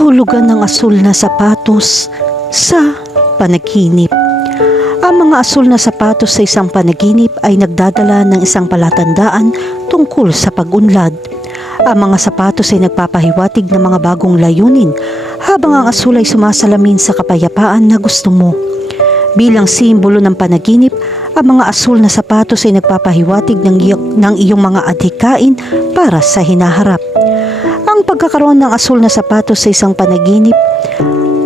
kahulugan ng asul na sapatos sa panaginip. Ang mga asul na sapatos sa isang panaginip ay nagdadala ng isang palatandaan tungkol sa pag-unlad. Ang mga sapatos ay nagpapahiwatig ng mga bagong layunin habang ang asul ay sumasalamin sa kapayapaan na gusto mo. Bilang simbolo ng panaginip, ang mga asul na sapatos ay nagpapahiwatig ng iyong, ng iyong mga adhikain para sa hinaharap. Ang pagkakaroon ng asul na sapatos sa isang panaginip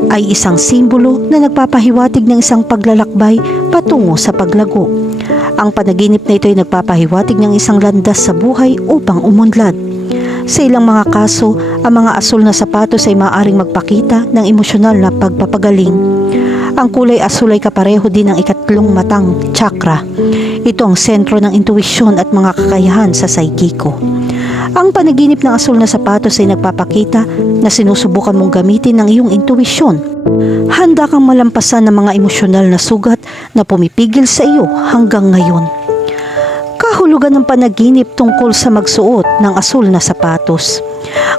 ay isang simbolo na nagpapahiwatig ng isang paglalakbay patungo sa paglago. Ang panaginip na ito ay nagpapahiwatig ng isang landas sa buhay upang umunlad. Sa ilang mga kaso, ang mga asul na sapatos ay maaaring magpakita ng emosyonal na pagpapagaling. Ang kulay asul ay kapareho din ng ikatlong matang chakra. Ito ang sentro ng intuwisyon at mga kakayahan sa saikiko. Ang panaginip ng asul na sapatos ay nagpapakita na sinusubukan mong gamitin ng iyong intuwisyon. Handa kang malampasan ng mga emosyonal na sugat na pumipigil sa iyo hanggang ngayon. Kahulugan ng panaginip tungkol sa magsuot ng asul na sapatos.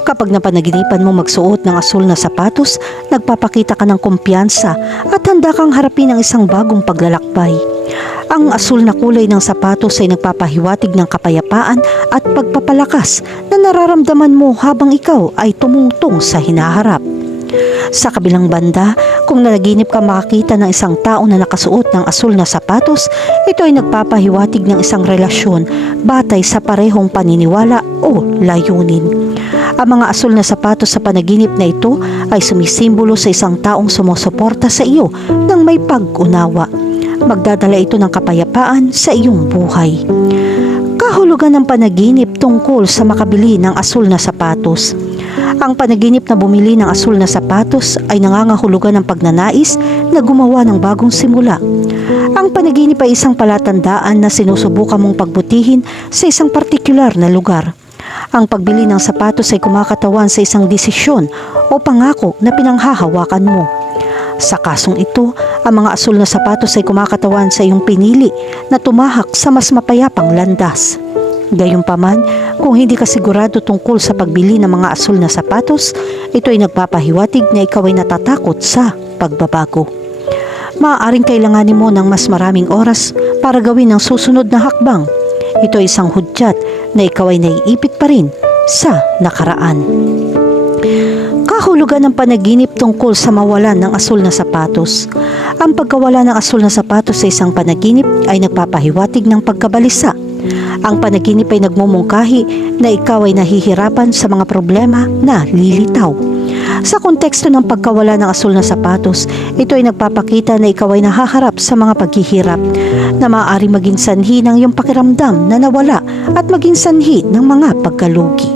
Kapag napanaginipan mo magsuot ng asul na sapatos, nagpapakita ka ng kumpiyansa at handa kang harapin ang isang bagong paglalakbay. Ang asul na kulay ng sapatos ay nagpapahiwatig ng kapayapaan at pagpapalakas na nararamdaman mo habang ikaw ay tumungtong sa hinaharap. Sa kabilang banda, kung nanaginip ka makakita ng isang tao na nakasuot ng asul na sapatos, ito ay nagpapahiwatig ng isang relasyon batay sa parehong paniniwala o layunin. Ang mga asul na sapatos sa panaginip na ito ay sumisimbolo sa isang taong sumusuporta sa iyo ng may pag-unawa. Magdadala ito ng kapayapaan sa iyong buhay. Kahulugan ng panaginip tungkol sa makabili ng asul na sapatos. Ang panaginip na bumili ng asul na sapatos ay nangangahulugan ng pagnanais na gumawa ng bagong simula. Ang panaginip ay isang palatandaan na sinusubukan mong pagbutihin sa isang partikular na lugar. Ang pagbili ng sapatos ay kumakatawan sa isang desisyon o pangako na pinanghahawakan mo. Sa kasong ito, ang mga asul na sapatos ay kumakatawan sa iyong pinili na tumahak sa mas mapayapang landas. Gayunpaman, kung hindi ka sigurado tungkol sa pagbili ng mga asul na sapatos, ito ay nagpapahiwatig na ikaw ay natatakot sa pagbabago. Maaaring kailanganin mo ng mas maraming oras para gawin ang susunod na hakbang. Ito ay isang hudyat na ikaw ay naiipit pa rin sa nakaraan. Kahulugan ng panaginip tungkol sa mawalan ng asul na sapatos. Ang pagkawala ng asul na sapatos sa isang panaginip ay nagpapahiwatig ng pagkabalisa. Ang panaginip ay nagmumungkahi na ikaw ay nahihirapan sa mga problema na lilitaw. Sa konteksto ng pagkawala ng asul na sapatos, ito ay nagpapakita na ikaw ay nahaharap sa mga paghihirap na maaari maging sanhi ng iyong pakiramdam na nawala at maging sanhi ng mga pagkalugi.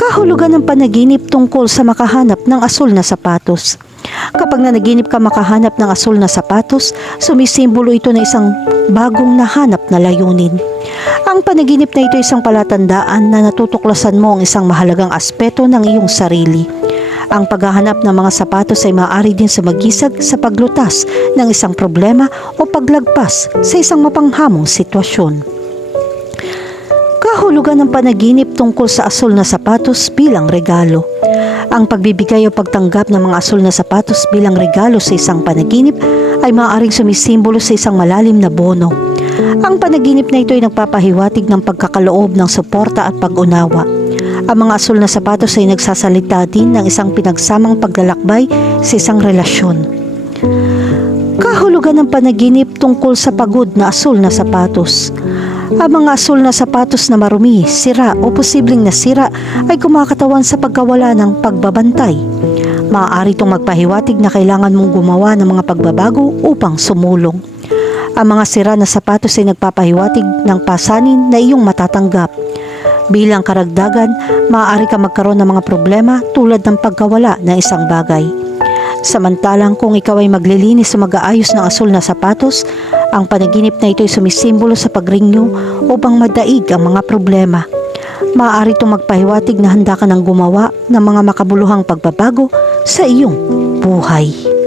Kahulugan ng panaginip tungkol sa makahanap ng asul na sapatos. Kapag nanaginip ka makahanap ng asul na sapatos, sumisimbolo ito na isang bagong nahanap na layunin. Ang panaginip na ito ay isang palatandaan na natutuklasan mo ang isang mahalagang aspeto ng iyong sarili. Ang paghahanap ng mga sapatos ay maaari din sa magisag sa paglutas ng isang problema o paglagpas sa isang mapanghamong sitwasyon. Kahulugan ng panaginip tungkol sa asul na sapatos bilang regalo. Ang pagbibigay o pagtanggap ng mga asul na sapatos bilang regalo sa isang panaginip ay maaaring sumisimbolo sa isang malalim na bono. Ang panaginip na ito ay nagpapahiwatig ng pagkakaloob ng suporta at pag-unawa. Ang mga asul na sapatos ay nagsasalita din ng isang pinagsamang paglalakbay sa isang relasyon. Kahulugan ng panaginip tungkol sa pagod na asul na sapatos. Ang mga asul na sapatos na marumi, sira o posibleng nasira ay kumakatawan sa pagkawala ng pagbabantay. Maaari itong magpahiwatig na kailangan mong gumawa ng mga pagbabago upang sumulong. Ang mga sira na sapatos ay nagpapahiwatig ng pasanin na iyong matatanggap. Bilang karagdagan, maaari ka magkaroon ng mga problema tulad ng pagkawala ng isang bagay. Samantalang kung ikaw ay maglilinis sa mag-aayos ng asul na sapatos, ang panaginip na ito ay sumisimbolo sa pagrinyo upang madaig ang mga problema. Maaari itong magpahiwatig na handa ka ng gumawa ng mga makabuluhang pagbabago sa iyong buhay.